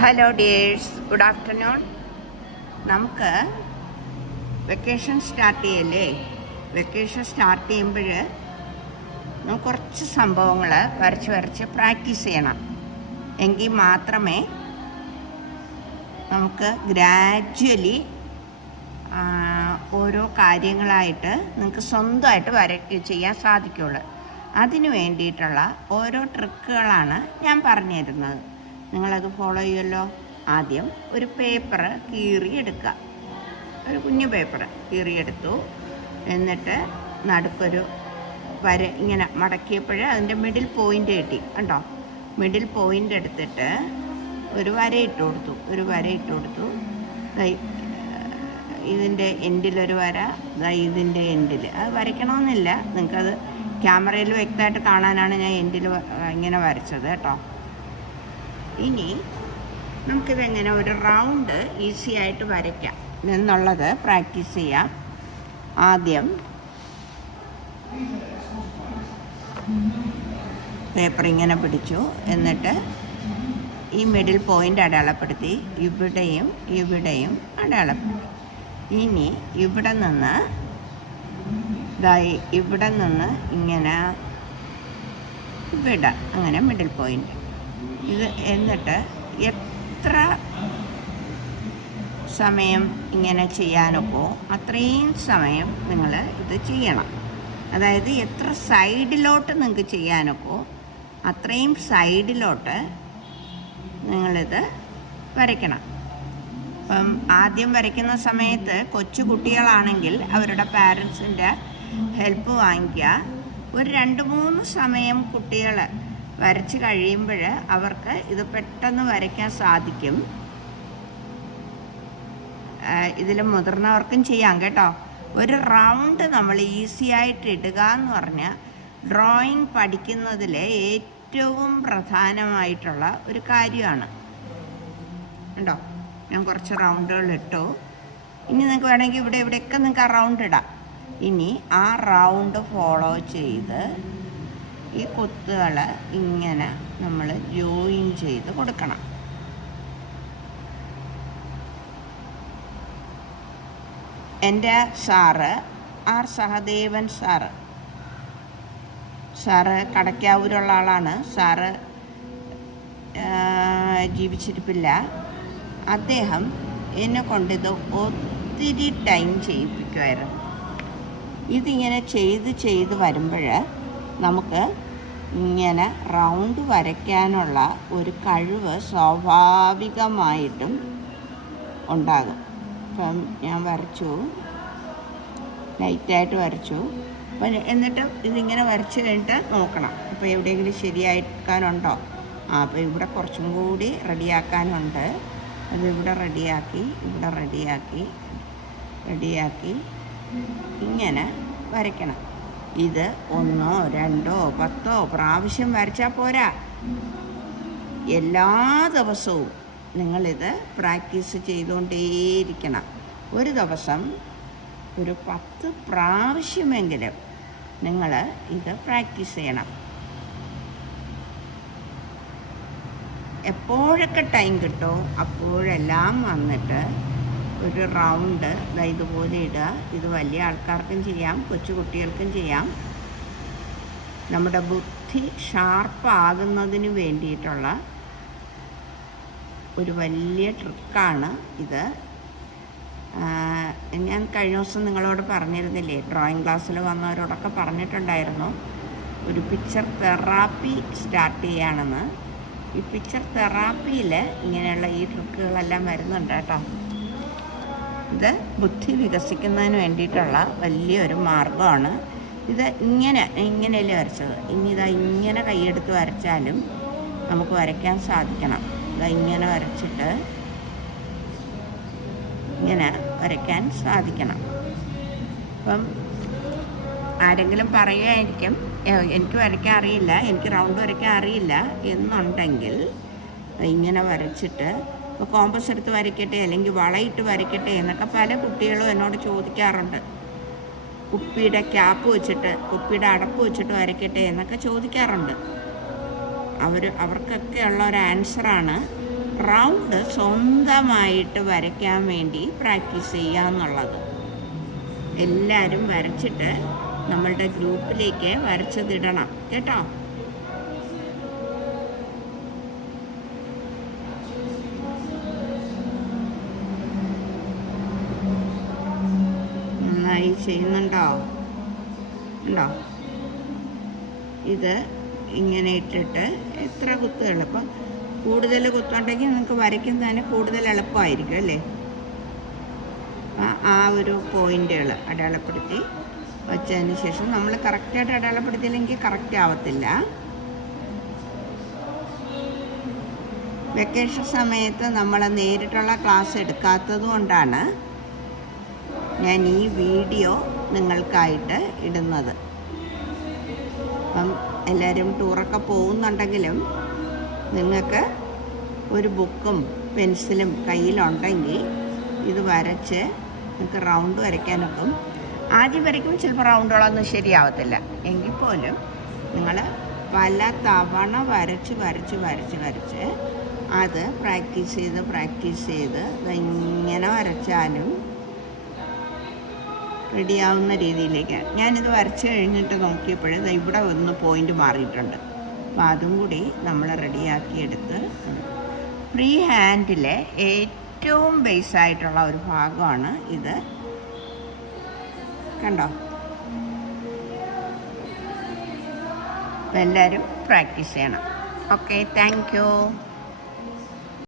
Hello dears, good afternoon. നമുക്ക് vacation start ചെയ്യല്ലേ. Vacation start ചെയ്യുമ്പോൾ നമുക്ക് കുറച്ച് സംഭവങ്ങൾ വരച്ച് പ്രാക്ടീസ് ചെയ്യണം. എങ്കിൽ മാത്രമേ നമുക്ക് ഗ്രാജ്വലി ഓരോ കാര്യങ്ങളായിട്ട് നിങ്ങൾക്ക് സ്വന്തമായിട്ട് ചെയ്യാൻ സാധിക്കുള്ളൂ. അതിനു വേണ്ടിയിട്ടുള്ള ഓരോ ട്രിക്കുകളാണ് ഞാൻ പറഞ്ഞു തരുന്നത്. നിങ്ങളത് ഫോളോ ചെയ്യുമല്ലോ. ആദ്യം ഒരു പേപ്പർ കീറിയെടുക്കുക. ഒരു കുഞ്ഞു പേപ്പർ കീറിയെടുത്തു. എന്നിട്ട് നടുക്കൊരു വര ഇങ്ങനെ മടക്കിയപ്പോൾ അതിൻ്റെ മിഡിൽ പോയിൻ്റ് കിട്ടി. കണ്ടോ? മിഡിൽ പോയിൻ്റ് എടുത്തിട്ട് ഒരു വര ഇട്ട് കൊടുത്തു. ഇതിൻ്റെ എൻഡിലൊരു വര, ഇതിൻ്റെ എൻഡിൽ. അത് വരയ്ക്കണമെന്നില്ല, നിങ്ങൾക്കത് ക്യാമറയിൽ വ്യക്തമായിട്ട് കാണാനാണ് ഞാൻ എൻഡിൽ ഇങ്ങനെ വരച്ചത് കേട്ടോ. ഇനി നമുക്കിതെങ്ങനെ ഒരു റൗണ്ട് ഈസി ആയിട്ട് വരയ്ക്കാം എന്നുള്ളത് പ്രാക്ടീസ് ചെയ്യാം. ആദ്യം പേപ്പർ ഇങ്ങനെ പിടിച്ചു. എന്നിട്ട് ഈ മിഡിൽ പോയിൻ്റ് അടയാളപ്പെടുത്തി, ഇവിടെയും അടയാളപ്പെടുത്തി. ഇനി ഇവിടെ നിന്ന് ഇങ്ങനെ ഇവിടെ അങ്ങനെ മിഡിൽ പോയിൻ്റ് ഇത്. എന്നിട്ട് എത്ര സമയം ഇങ്ങനെ ചെയ്യാനൊക്കെ അത്രയും സമയം നിങ്ങൾ ഇത് ചെയ്യണം. അതായത് എത്ര സൈഡിലോട്ട് നിങ്ങൾക്ക് ചെയ്യാനൊക്കെ അത്രയും സൈഡിലോട്ട് നിങ്ങളിത് വരയ്ക്കണം. അപ്പം ആദ്യം വരയ്ക്കുന്ന സമയത്ത് കൊച്ചു കുട്ടികളാണെങ്കിൽ അവരുടെ പാരൻസിൻ്റെ ഹെൽപ്പ് വാങ്ങിക്കുക. ഒരു 2-3 സമയം കുട്ടികൾ വരച്ച് കഴിയുമ്പോൾ അവർക്ക് ഇത് പെട്ടെന്ന് വരയ്ക്കാൻ സാധിക്കും. ഇതിൽ മുതിർന്നവർക്കും ചെയ്യാം കേട്ടോ. ഒരു റൗണ്ട് നമ്മൾ ഈസി ആയിട്ട് ഇടുക എന്ന് പറഞ്ഞാൽ ഡ്രോയിങ് പഠിക്കുന്നതിലെ ഏറ്റവും പ്രധാനമായിട്ടുള്ള ഒരു കാര്യമാണ് കേട്ടോ. ഞാൻ കുറച്ച് റൗണ്ടുകൾ ഇട്ടു. ഇനി നിങ്ങൾക്ക് വേണമെങ്കിൽ ഇവിടെയൊക്കെ നിങ്ങൾക്ക് ആ റൗണ്ട് ഇടാം. ഇനി ആ റൗണ്ട് ഫോളോ ചെയ്ത് ഈ കൊത്തുകൾ ഇങ്ങനെ നമ്മൾ ജോയിൻ ചെയ്ത് കൊടുക്കണം. എൻ്റെ സാറ് ആർ സഹദേവൻ സാറ് കടയ്ക്കാവൂരുള്ള ആളാണ്. സാറ് ജീവിച്ചിരിപ്പില്ല. അദ്ദേഹം എന്നെ കൊണ്ടിത് ഒത്തിരി ടൈം ചെയ്യിപ്പിക്കുമായിരുന്നു. ഇതിങ്ങനെ ചെയ്ത് വരുമ്പോൾ നമുക്ക് ഇങ്ങനെ റൗണ്ട് വരയ്ക്കാനുള്ള ഒരു കഴിവ് സ്വാഭാവികമായിട്ടും ഉണ്ടാകും. അപ്പം ഞാൻ വരച്ചു, ലൈറ്റായിട്ട് വരച്ചു. അപ്പം എന്നിട്ട് ഇതിങ്ങനെ വരച്ച് കഴിഞ്ഞിട്ട് നോക്കണം അപ്പോൾ എവിടെയെങ്കിലും ശരിയാക്കാനുണ്ടോ. അപ്പോൾ ഇവിടെ കുറച്ചും കൂടി റെഡിയാക്കാനുണ്ട്. അത് ഇവിടെ റെഡിയാക്കി ഇങ്ങനെ വരയ്ക്കണം. ഇത് 1, 2, 10 പ്രാവശ്യം വരച്ചാൽ പോരാ. എല്ലാ ദിവസവും നിങ്ങളിത് പ്രാക്ടീസ് ചെയ്തുകൊണ്ടേയിരിക്കണം. ഒരു ദിവസം ഒരു 10 പ്രാവശ്യമെങ്കിലും നിങ്ങൾ ഇത് പ്രാക്ടീസ് ചെയ്യണം. എപ്പോഴൊക്കെ ടൈം കിട്ടുമോ അപ്പോഴെല്ലാം വന്നിട്ട് ഒരു റൗണ്ട് ഇതുപോലെ ഇടുക. ഇത് വലിയ ആൾക്കാർക്കും ചെയ്യാം, കൊച്ചു കുട്ടികൾക്കും ചെയ്യാം. നമ്മുടെ ബുദ്ധി ഷാർപ്പാകുന്നതിന് വേണ്ടിയിട്ടുള്ള ഒരു വലിയ ട്രിക്കാണ് ഇത്. ഞാൻ കഴിഞ്ഞ ദിവസം നിങ്ങളോട് പറഞ്ഞിരുന്നില്ലേ, ഡ്രോയിങ് ക്ലാസ്സിൽ വന്നവരോടൊക്കെ പറഞ്ഞിട്ടുണ്ടായിരുന്നു ഒരു പിക്ചർ തെറാപ്പി സ്റ്റാർട്ട് ചെയ്യുകയാണെന്ന്. ഈ പിക്ചർ തെറാപ്പിയിൽ ഇങ്ങനെയുള്ള ഈ ട്രിക്കുകളെല്ലാം വരുന്നുണ്ട് കേട്ടോ. ഇത് ബുദ്ധി വികസിക്കുന്നതിന് വേണ്ടിയിട്ടുള്ള വലിയൊരു മാർഗമാണ്. ഇത് ഇങ്ങനെയല്ലേ വരച്ചത്. ഇനി ഇങ്ങനെ കൈയെടുത്ത് വരച്ചാലും നമുക്ക് വരയ്ക്കാൻ സാധിക്കണം. ഇങ്ങനെ വരച്ചിട്ട് ഇങ്ങനെ വരയ്ക്കാൻ സാധിക്കണം. അപ്പം ആരെങ്കിലും പറയുമായിരിക്കും എനിക്ക് വരയ്ക്കാൻ അറിയില്ല, എനിക്ക് റൗണ്ട് വരയ്ക്കാൻ അറിയില്ല എന്നുണ്ടെങ്കിൽ ഇങ്ങനെ വരച്ചിട്ട് ഇപ്പോൾ കോമ്പസ് എടുത്ത് വരയ്ക്കട്ടെ അല്ലെങ്കിൽ വളയിട്ട് വരയ്ക്കട്ടെ എന്നൊക്കെ പല കുട്ടികളും എന്നോട് ചോദിക്കാറുണ്ട്. കുപ്പിയുടെ ക്യാപ്പ് വെച്ചിട്ട്, കുപ്പിയുടെ അടപ്പ് വെച്ചിട്ട് വരയ്ക്കട്ടെ എന്നൊക്കെ ചോദിക്കാറുണ്ട്. അവർക്കൊക്കെ ഉള്ള ഒരു ആൻസറാണ് റൗണ്ട് സ്വന്തമായിട്ട് വരയ്ക്കാൻ വേണ്ടി പ്രാക്ടീസ് ചെയ്യുക എന്നുള്ളത്. എല്ലാവരും വരച്ചിട്ട് നമ്മളുടെ ഗ്രൂപ്പിലേക്ക് വരച്ചതിടണം കേട്ടോ. നന്നായി ചെയ്യുന്നുണ്ടോ? ഉണ്ടോ? ഇത് ഇങ്ങനെ ഇട്ടിട്ട് എത്ര കുത്ത് എളുപ്പം. കൂടുതൽ കുത്തുണ്ടെങ്കിൽ നിങ്ങൾക്ക് വരയ്ക്കുന്നതിന് കൂടുതൽ എളുപ്പമായിരിക്കും അല്ലേ. ആ ഒരു പോയിൻ്റുകൾ അടയാളപ്പെടുത്തി വച്ചതിന് ശേഷം നമ്മൾ കറക്റ്റായിട്ട് അടയാളപ്പെടുത്തിയില്ലെങ്കിൽ കറക്റ്റ് ആവത്തില്ല. വെക്കേഷൻ സമയത്ത് നമ്മൾ നേരിട്ടുള്ള ക്ലാസ് എടുക്കാത്തത് കൊണ്ടാണ് ഞാൻ ഈ വീഡിയോ നിങ്ങൾക്കായിട്ട് ഇടുന്നത്. അപ്പം എല്ലാവരും ടൂറൊക്കെ പോകുന്നുണ്ടെങ്കിലും നിങ്ങൾക്ക് ഒരു ബുക്കും പെൻസിലും കയ്യിലുണ്ടെങ്കിൽ ഇത് വരച്ച് നിങ്ങൾക്ക് റൗണ്ട് വരയ്ക്കാനൊക്കും. ആദ്യം വരയ്ക്കും ചിലപ്പോൾ റൗണ്ടുകളൊന്നും ശരിയാവത്തില്ല. എങ്കിൽ പോലും നിങ്ങൾ പല തവണ വരച്ച് അത് പ്രാക്ടീസ് ചെയ്ത് ഇങ്ങനെ വരച്ചാലും റെഡിയാവുന്ന രീതിയിലേക്ക്. ഞാനിത് വരച്ച് കഴിഞ്ഞിട്ട് നോക്കിയപ്പോഴേ ഇവിടെ ഒന്ന് പോയിൻ്റ് മാറിയിട്ടുണ്ട്. അപ്പോൾ അതും കൂടി നമ്മൾ റെഡിയാക്കിയെടുത്ത് ഫ്രീ ഹാൻഡിലെ ഏറ്റവും ബേസായിട്ടുള്ള ഒരു ഭാഗമാണ് ഇത്. കണ്ടോ? അപ്പോൾ എല്ലാവരും പ്രാക്ടീസ് ചെയ്യണം. Okay, thank you.